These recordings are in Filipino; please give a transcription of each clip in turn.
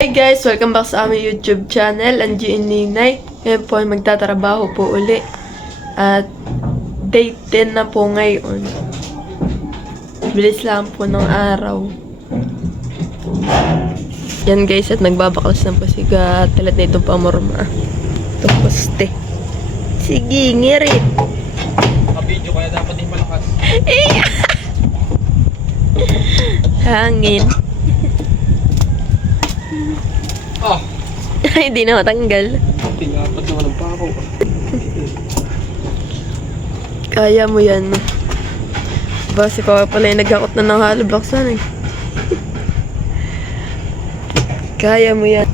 Hey guys! Welcome back sa aming YouTube channel, Angie and Ninay. Ngayon po ay magtatrabaho po uli. At day 10 na po ngayon. Bilis lang po ng araw. Yan guys, at nagbabaklas na po si Katilat na itong pamorma. Itong poste. Sige, ngirit. Ka-video kaya dapat din malakas. Hangin. Ah! Hindi na matanggal. Tingapat naman ang pako. Kaya mo yan. Ba, si Papa pala yung nag-akot na ng hollow blocks na eh. Kaya mo yan.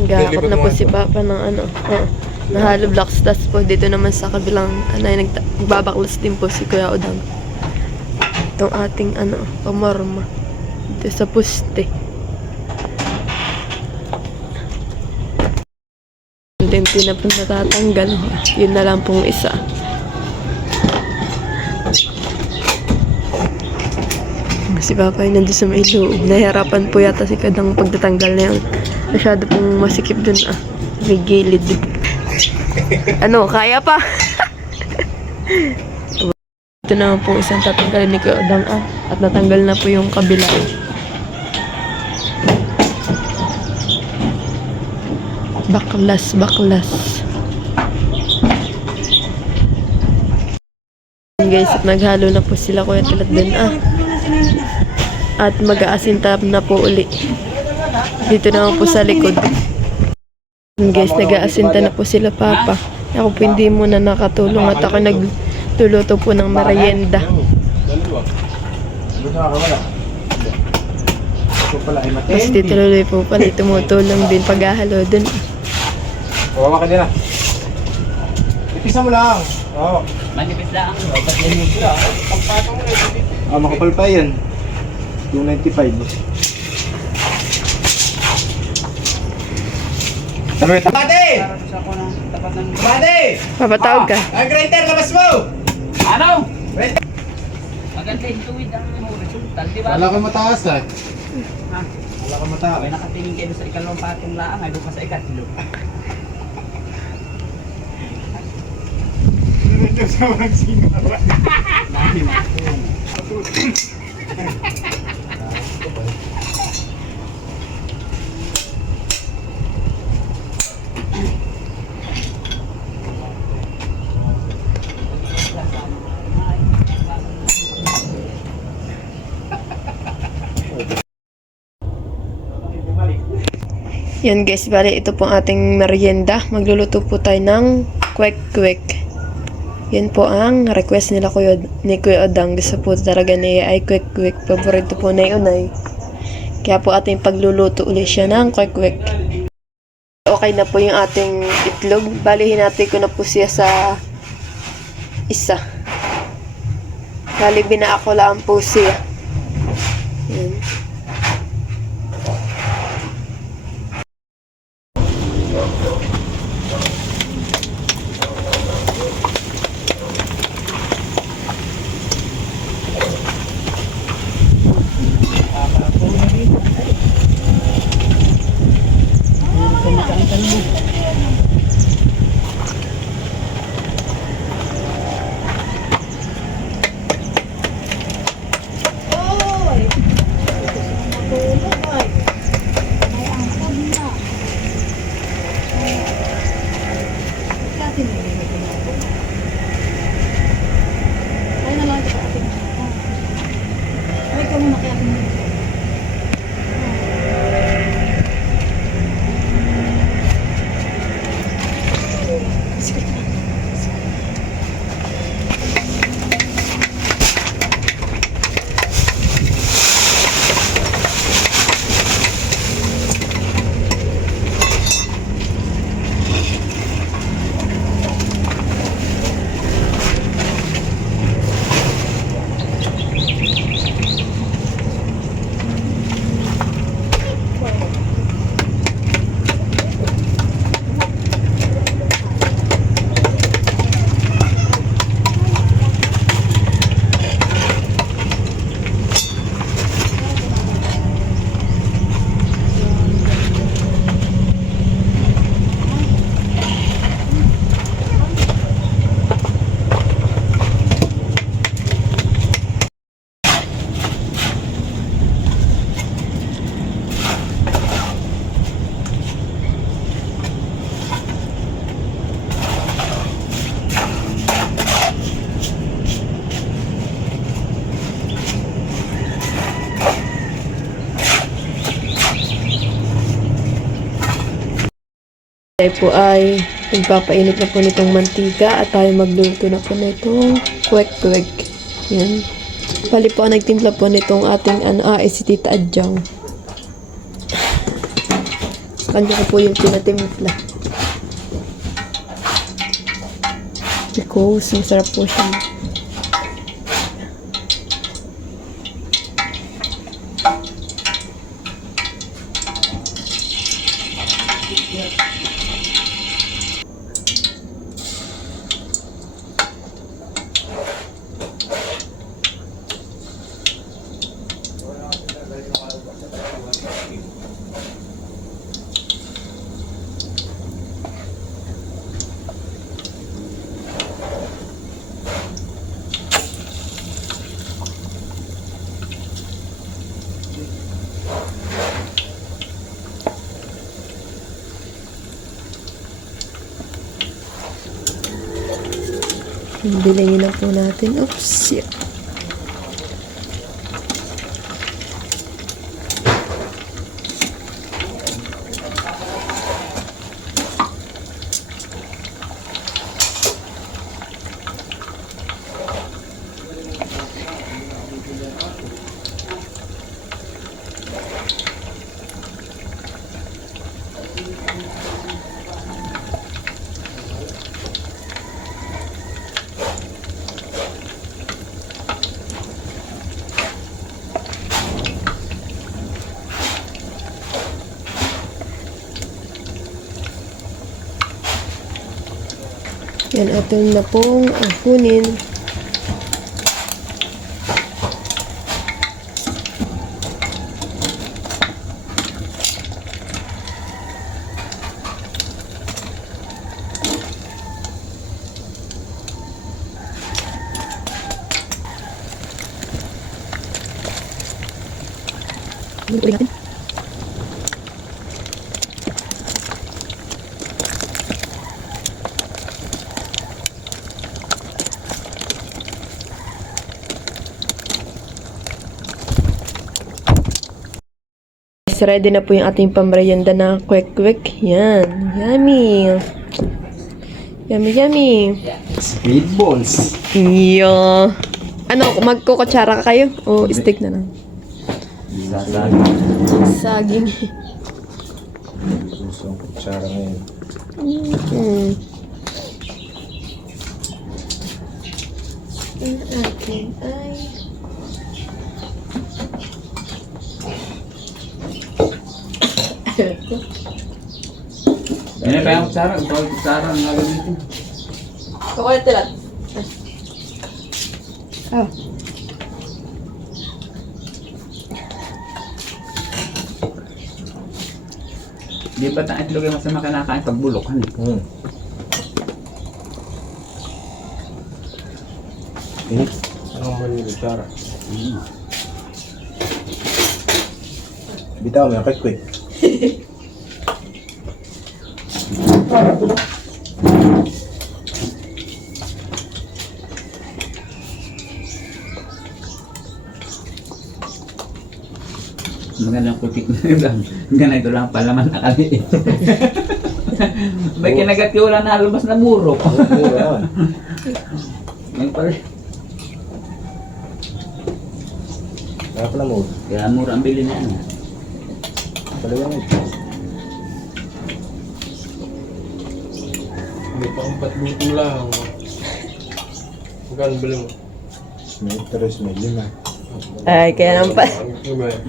Nag-akot na po si Papa ng ng hollow blocks. Tapos po dito naman sa kabilang nagbabaklas din po si Kuya Odang. Itong ating pamorma. Dito sa poste. Hindi na po natatanggal. Yun na lang pong isa. Si Papa ay nandun sa may loob. Nahiharapan po yata si Kadang pagtatanggal na yun. Masyado pong masikip dun may gilid. Kaya pa? Ito naman po isang tatanggalin ni Kadang at natanggal na po yung kabila. Baklas. Guys, at naghalo na po sila Kuya Tilat dun At mag-aasintab na po uli. Dito naman po sa likod. Guys, nag-aasinta na po sila Papa. Ako po hindi muna nakatulong at ako nagluluto po ng merienda. Mas tituloy po pala tumutulong din paghahalo dun. Kawawa ka nila. Ipisa mo lang. Oo. Manipis lang. Ba't yan yung sila? Pagpatong mo na. Makapal pa yan. 295. Sabi, Tabate! Tabate! Papatawag ka. Grader, labas mo! Ano? Maganda yung tuwid ang resulta, di ba? Wala kang mataas eh. Ha? Wala kang mataas. May nakatingin kayo sa ikalawang patong laang, ay doon pa sa ikatlo. Ito sa mga sinara. Dahil na. Yan guys, bali ito po ating merienda. Magluluto po tayo ng kwek-kwek. Yan po ang request nila ni Kuya Odang. Gusto po talaga niya ay kwek-kwek. Paborito po na yun. Kaya po ating pagluluto ulit siya ng kwek-kwek. Okay na po yung ating itlog. Bali hinati ko na po siya sa isa. Bali binaa ko lang po siya. Yan. Tayo po ay nagpapainit na po nitong mantika at tayo magluluto na po nitong kwek-kwek. Yan. Bali po ang nagtimpla po nitong ating si Tita Adjang. Kanya ko po yung pinatimpla. Because masarap po siya. Bilangin na po natin. Oops. Yeah. Yan, atin na pong ahunin. Lutuin natin. Ready na po yung ating pamerienda na kwek-kwek. Yan. Yummy. Yummy, yummy. Speed balls. Iyo. Ano, magkukutsara ka kayo? O stick na lang? Saging. Susong kutsara ngayon. Ang akin ay... Yan pa yung kutsara. Ito yung kutsara ang gagamitin. Kukulit nila. Ah. Di ba tayo itlog yung masama kinakain pag bulok? Ano mo yung kutsara? Bitaw mo yung quick. Magandang kutik na yun. Ganito lang palaman na kami. May kinagat ko wala na lumabas na muro. Mura. Ngayon pala. Kaya pala mo. Kaya mura ang bili na yan. Palawang ito. May pang-4 luto lang. Magkano bili mo? May 3, may 5. Ay, kaya naman pa. Ano ba yan?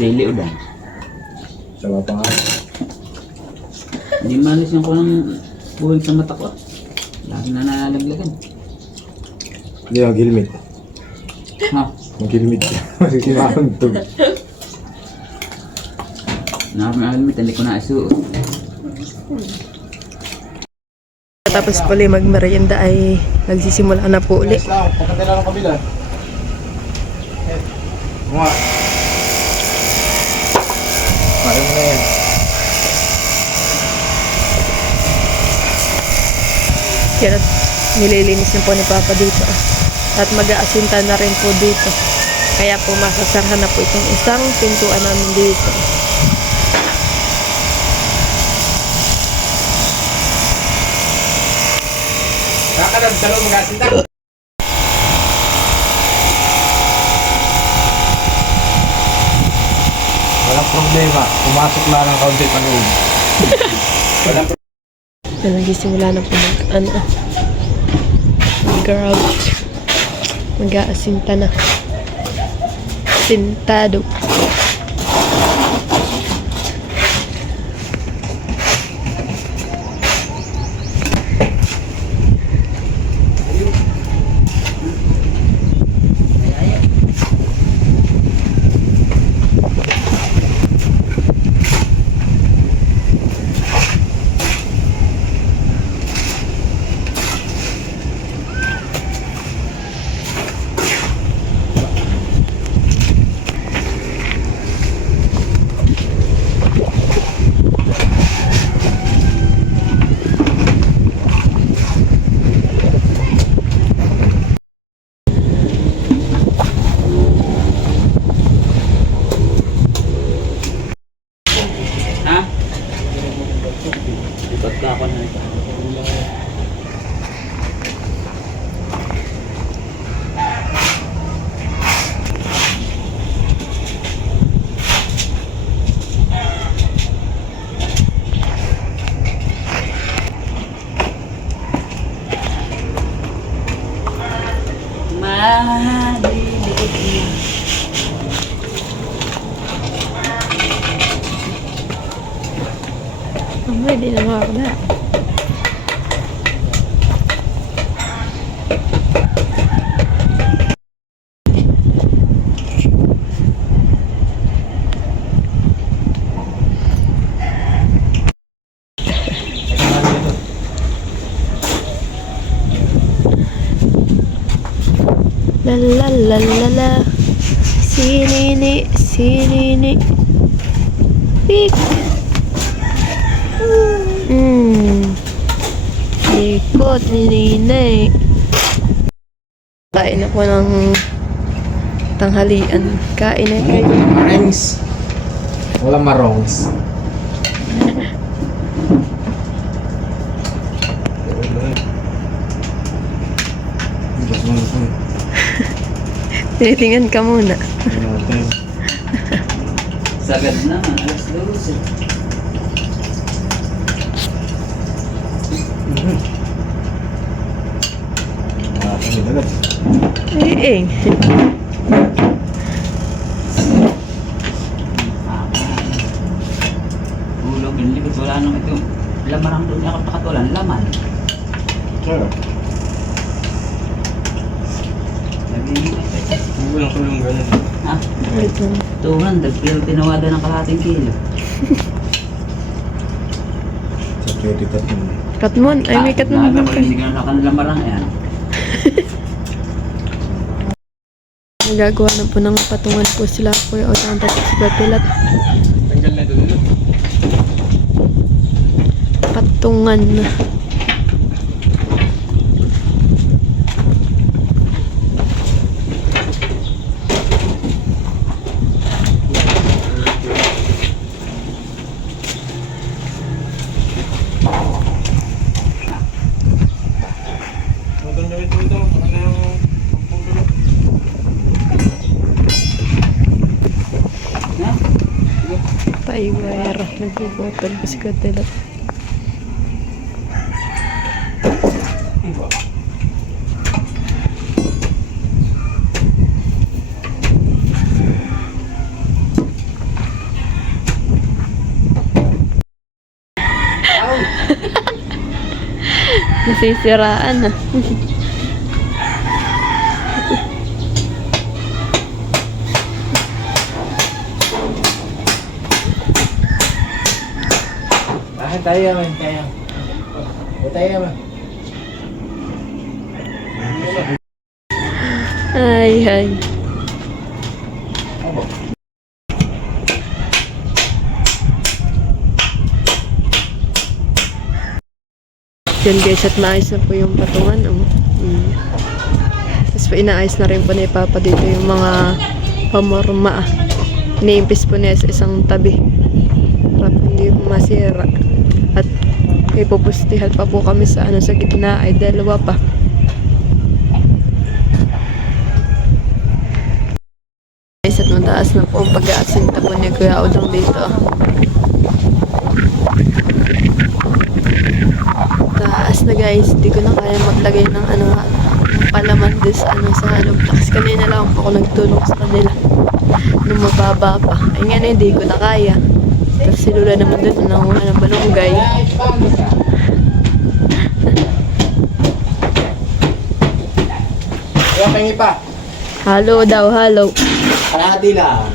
Sili udan. Sawa pa nga. Hindi manis yung kulang buwig sa mata ko. Lagi na nalalaglagan. Hindi mag-helmet. Ha? Mag-helmet. Masisimahang ito. Nakapag-almit, hindi ko na isuot. Tapos pala magmerienda ay nagsisimula na po uli. Guys lang, pagkatila ng kabila. Mga. Kaya mo na yan. Yan at nililinis na po ni Papa dito. At mag-aasinta na rin po dito. Kaya po masasarhan na po itong isang pintuan namin dito. Kakalab sa loob mag-asinta. Walang problema. Pumasok lang ng kaunti pa loob. Na nagsisimula na po mag-garage. Mag-aasinta na. Sintado. Ha? Ikot ka ako na ito. Malilit na. Amoy, di na makakala. La la la la la. Sinini, sinini. Pik. Likod ni Ninay. Kain na po ng tanghalian. Kain na kayo. Marengs. Walang marongs. Tinitingnan ka muna. Sagad na, alas 12. Eh. Ulog, yung likod, wala nang ito. Laman ang doon ako pakatulan, laman. Sure. Walang kulong ganun. Ha? Ito. 200, pero tinawada ng kalahating kilo. Sa pwede ka din. Katmon. Ay, may katmon. Hindi ka na kanilang barang yan. Nagagawa na po ng patungan po sila po yung Otang Tatis Batilat. Tanggal na doon. Patungan na. Ha? Paiwire. Nagbubotol po si Batilat. Nasisiraan na. Tayo man, tayo. Tayo man. Ay, ay. Yan guys, at maayos na po yung patungan. Oh. Tapos po inaayos na rin po ni Papa dito yung mga pamorma. Iniimpis po niya sa isang tabi para po hindi masira. At ipupustihan pa po kami sa sa gitna ay dalawa pa. Guys, at mataas na po ang pag-aasinta po ni Kuya Odong dito. Taas na guys, hindi ko na kaya maglagay ng palaman din sa sa loob. Kasi kanina lang po ako nagtulong sa kanila nung mababa pa. Ay nga na, hindi ko na kaya. Tapos si Lula naman doon ng balunggay. Kaya pengi pa. Halo daw, halo. Kalahati lang.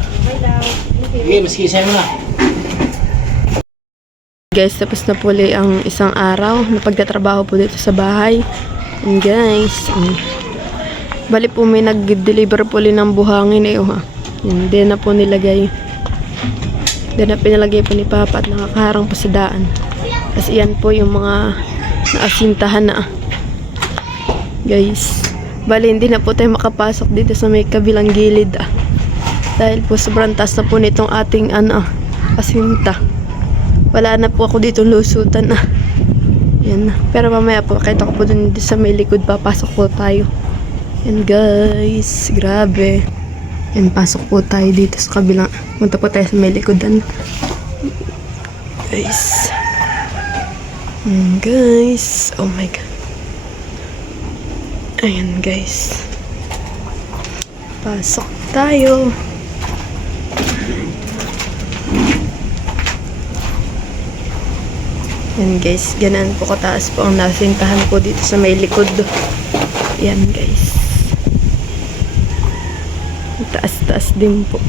Sige, mas kisay mo na. Guys, tapos na po ulit ang isang araw na pagtatrabaho po dito sa bahay. And guys, bali po may nag-deliver po ulit ng buhangin ha. Hindi na po nilagay. Hindi na pinalagay po ni Papa at nakakaharang po sa daan. Kasi yan po yung mga naasintahan na. Guys, bali hindi na po tayo makapasok dito sa may kabilang gilid dahil po sobrang taas na po nitong ating asinta. Wala na po ako dito lusutan Yan na. Pero mamaya po, kita ko po dun sa may likod, papasok po tayo. Yan guys, grabe. Yan, pasok po tayo dito sa kabilang. Punta po tayo sa may likodan. Guys. Yan guys. Oh my God. Ayan guys. Pasok tayo. Yan guys, ganaan po kataas po ang nasintahan po dito sa may likod. Yan guys. Taas-taas din po.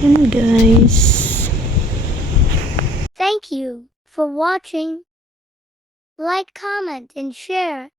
Yan guys. Thank you for watching. Like, comment, and share.